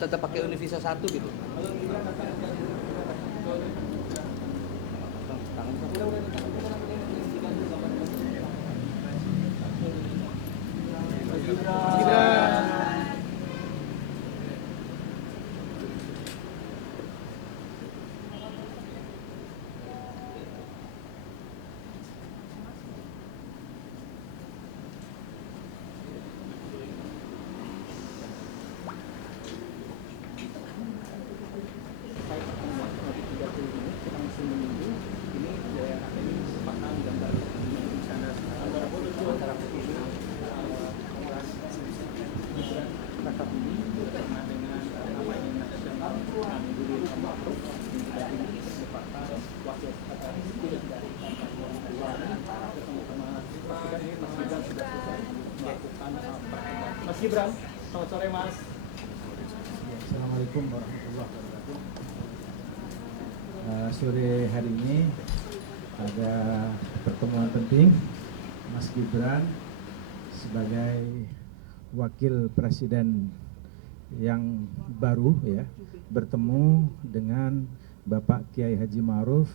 tetap pakai Univisa 1 gitu. Mas Gibran, selamat sore Mas. Assalamualaikum warahmatullahi wabarakatuh. Sore hari ini ada pertemuan penting Mas Gibran sebagai wakil presiden yang baru ya bertemu dengan Bapak Kiai Haji Ma'ruf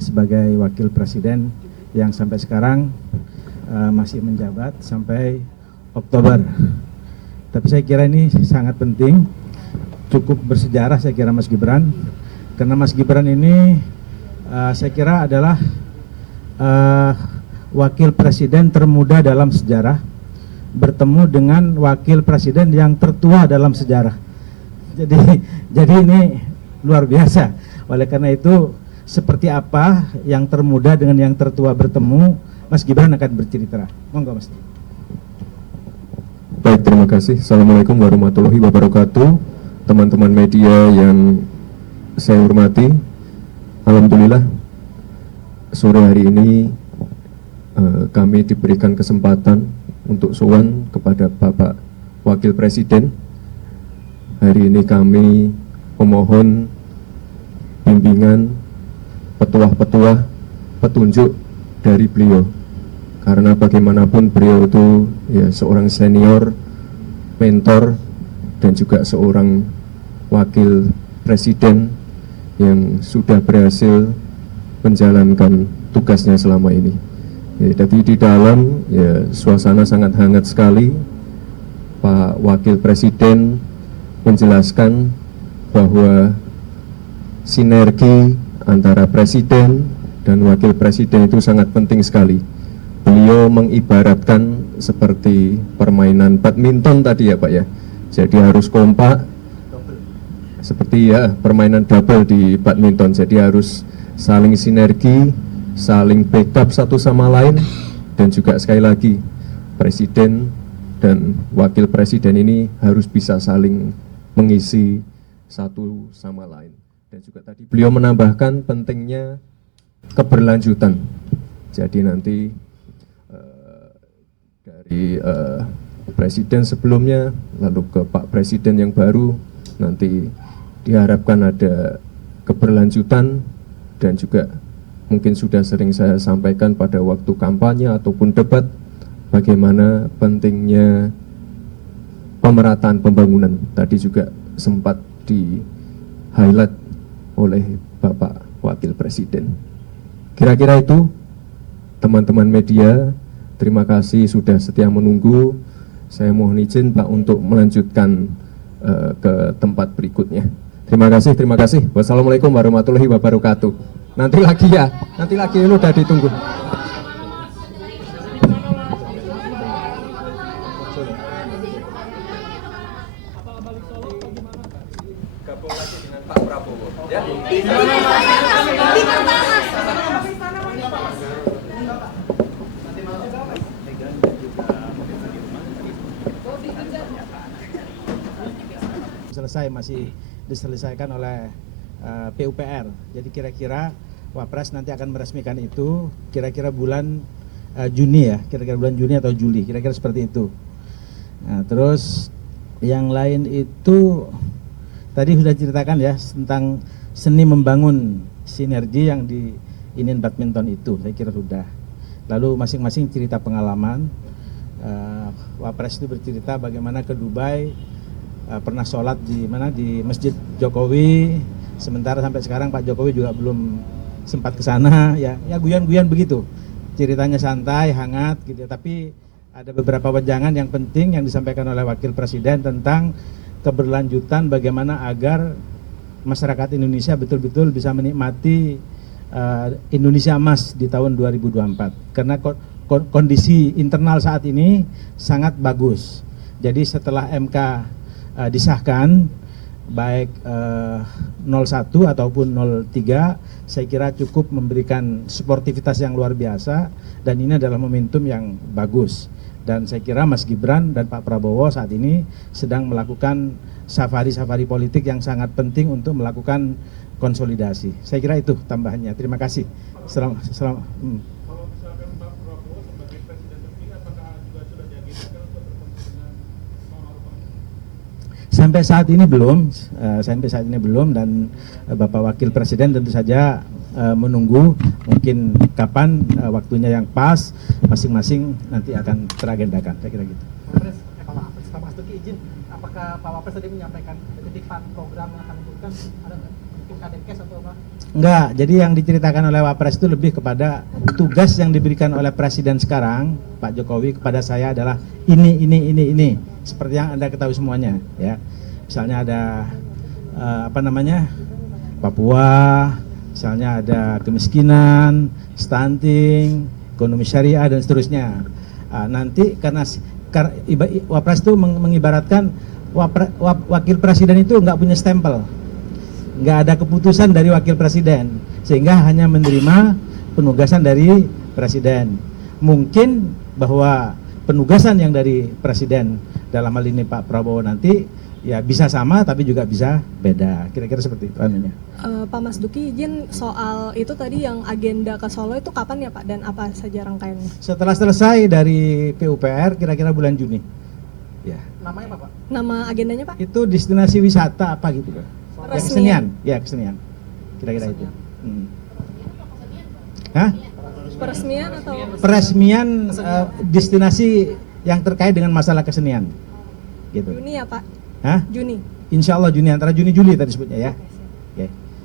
sebagai wakil presiden yang sampai sekarang masih menjabat sampai Oktober. Tapi saya kira ini sangat penting, cukup bersejarah saya kira Mas Gibran, karena Mas Gibran ini saya kira adalah wakil presiden termuda dalam sejarah, bertemu dengan wakil presiden yang tertua dalam sejarah. Jadi ini luar biasa. Oleh karena itu, seperti apa yang termuda dengan yang tertua bertemu, Mas Gibran akan bercerita. Monggo Mas. Baik, terima kasih. Assalamualaikum warahmatullahi wabarakatuh. Teman-teman media yang saya hormati, alhamdulillah sore hari ini kami diberikan kesempatan untuk sowan kepada Bapak Wakil Presiden. Hari ini kami memohon bimbingan, petuah-petuah, petunjuk dari beliau. Karena bagaimanapun beliau itu ya seorang senior, mentor, dan juga seorang wakil presiden yang sudah berhasil menjalankan tugasnya selama ini. Ya, jadi di dalam ya suasana sangat hangat sekali. Pak Wakil Presiden menjelaskan bahwa sinergi antara presiden dan wakil presiden itu sangat penting sekali. Beliau mengibaratkan seperti permainan badminton tadi ya Pak ya. Jadi harus kompak, seperti ya permainan double di badminton. Jadi harus saling sinergi, saling backup satu sama lain, dan juga sekali lagi presiden dan wakil presiden ini harus bisa saling mengisi satu sama lain. Dan juga tadi beliau menambahkan pentingnya keberlanjutan. Jadi nanti dari presiden sebelumnya lalu ke Pak Presiden yang baru, nanti diharapkan ada keberlanjutan. Dan juga mungkin sudah sering saya sampaikan pada waktu kampanye ataupun debat, bagaimana pentingnya pemerataan pembangunan. Tadi juga sempat di highlight oleh Bapak Wakil Presiden. Kira-kira itu teman-teman media. Terima kasih sudah setia menunggu. Saya mohon izin Pak untuk melanjutkan ke tempat berikutnya. Terima kasih. Wassalamualaikum warahmatullahi wabarakatuh. Nanti lagi ya, ini udah ditunggu. Gabung lagi dengan Pak Prabowo. Ya. Selesai, masih diselesaikan oleh PUPR. Jadi kira-kira Wapres nanti akan meresmikan itu kira-kira bulan Juni ya, kira-kira bulan Juni atau Juli, kira-kira seperti itu. Nah, terus yang lain itu tadi sudah ceritakan ya tentang seni membangun sinergi yang di inin badminton itu, saya kira sudah. Lalu masing-masing cerita pengalaman. Wapres itu bercerita bagaimana ke Dubai pernah sholat di mana, di Masjid Jokowi, sementara sampai sekarang Pak Jokowi juga belum sempat ke sana, ya guyon-guyon begitu. Ceritanya santai, hangat gitu ya. Tapi ada beberapa wejangan yang penting yang disampaikan oleh Wakil Presiden tentang keberlanjutan bagaimana agar masyarakat Indonesia betul-betul bisa menikmati Indonesia Emas di tahun 2024. Karena kondisi internal saat ini sangat bagus. Jadi setelah MK disahkan, baik 01 ataupun 03, saya kira cukup memberikan sportivitas yang luar biasa, dan ini adalah momentum yang bagus. Dan saya kira Mas Gibran dan Pak Prabowo saat ini sedang melakukan safari-safari politik yang sangat penting untuk melakukan konsolidasi. Saya kira itu tambahannya. Terima kasih. Selamat. Kalau misalkan Pak Prabowo sebagai presiden terpilih, apakah juga sudah diagendakan untuk bertemu dengan Ma'ruf Amin? Sampai saat ini belum, dan Bapak Wakil Presiden tentu saja menunggu mungkin kapan waktunya yang pas, masing-masing nanti akan teragendakan. Saya kira gitu. Pak Mas-Duki izin, apakah Pak Wapres tadi menyampaikan titipan program yang akan dibutuhkan, ada nggak? Mungkin Kadekes atau apa? Enggak, jadi yang diceritakan oleh Wapres itu lebih kepada tugas yang diberikan oleh Presiden sekarang, Pak Jokowi, kepada saya adalah ini. Seperti yang Anda ketahui semuanya, ya. Misalnya ada Papua, misalnya ada kemiskinan, stunting, ekonomi syariah dan seterusnya. Nanti karena Wapres itu mengibaratkan Wakil Presiden itu nggak punya stempel, nggak ada keputusan dari Wakil Presiden, sehingga hanya menerima penugasan dari Presiden. Mungkin bahwa penugasan yang dari Presiden dalam hal ini Pak Prabowo nanti ya bisa sama tapi juga bisa beda, kira-kira seperti itu anunya. Pak Mas Duki izin, soal itu tadi yang agenda ke Solo itu kapan ya Pak, dan apa saja rangkaiannya? Setelah selesai dari PUPR kira-kira bulan Juni. Ya. Namanya apa Pak? Nama agendanya Pak? Itu destinasi wisata apa gitu Pak? Ya, Resmian. Kesenian. Kira-kira itu. Hah? Peresmian atau? Peresmian destinasi yang terkait dengan masalah kesenian. Gitu. Juni ya Pak? Hah? Juni. Insya Allah Juni, antara Juni Juli tadi sebutnya ya.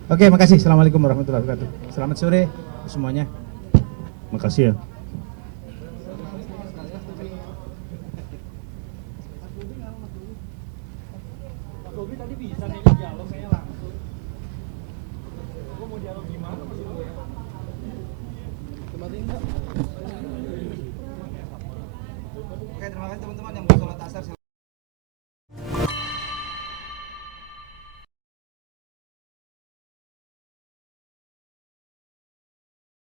Oke, makasih. Assalamualaikum warahmatullahi wabarakatuh. Selamat sore semuanya. Makasih ya. Pak Bobi tadi bisa nih dialog kayaknya langsung. Gue mau dialog gimana Mas Bobi? Oke, terima kasih teman-teman yang bersolat asar.